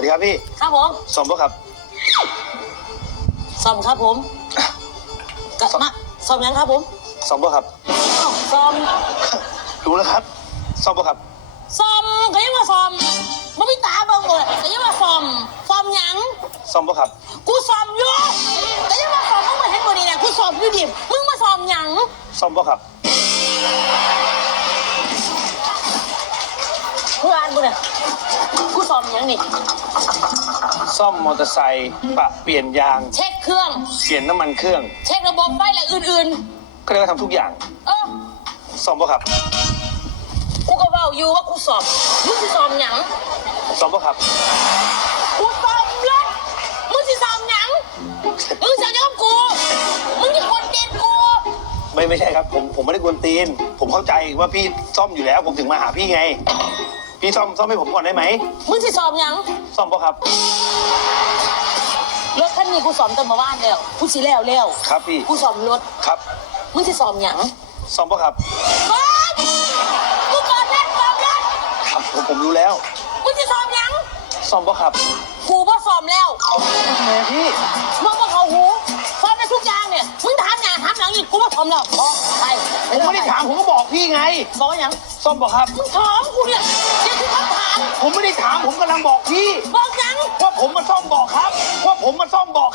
วัสดีครับพี่ครับผมสมปะครับซ่อมครับผมกะมาซ่อมยังครับผมสมปะครับอ้าวซ่อมรู้แล้วครับสมปะครับซ่อมก็ยังมาซ่อมมันไม่ตาเบิ่งเลยก็ยังมาซ่อมซ่อมหยัง สมปะครับกูซ่อมอยู่ก็ยังมาซ่อมมึงมาเห็นบ่ดีเนี่ยกูซ่อมอยู่ดิมึงมาซ่อมหยังสมปะครับ กูเนี่ยกูซ่อมหยังนี่ ซ่อมมอเตอร์ไซค์ปะเปลี่ยนยาง เช็คเครื่อง เปลี่ยนน้ำมันเครื่อง เช็คระบบไฟและอื่นก็เรียกว่าทำทุกอย่าง ๆ เออสมปะครับ กูก็เว้าอยู่ว่ากูซ่อมมึงสิซ่อมหยังสมปะครับ กูซ่อมรถมึงสิซ่อมหยังมึงสั่งกับกู มึงจะคนเด่นกู ไม่ไม่ใช่ครับ ผมผมไม่ได้กวนตีน ผมเข้าใจว่าพี่ซ่อมอยู่แล้ว ผมถึงมาหาพี่ไง พี่ซ่อมซ่อมให้ผมก่อนได้ไหมมึงสิซ่อมหยังซ่อมปะครับ รถคันนี้กูซ่อมตั้งมาบ้านแล้วกูสิแล้วแล้วครับพี่ กูซ่อมรถครับมึงสิซ่อมหยังซ่อมปะครับซ่อมกูก่อนนั่นซ่อมรถครับผมผมรู้แล้วมึงสิซ่อมหยังซ่อมปะครับกูบ่ซ่อมแล้วทำไมอะพี่มึง ถามหลังอีกกูบ่ซ่อมแล้วอ๋อไปผมไม่ได้ถามผมก็บอกพี่ไง บอกว่าหยังซ่อมปะครับ มึงถามกูเนี่ยเดี๋ยวคือคำถามผมไม่ได้ถามผมกำลังบอกพี่ บอกหยังว่าผมมาซ่อมบอกครับ ว่าผมมาซ่อมบอก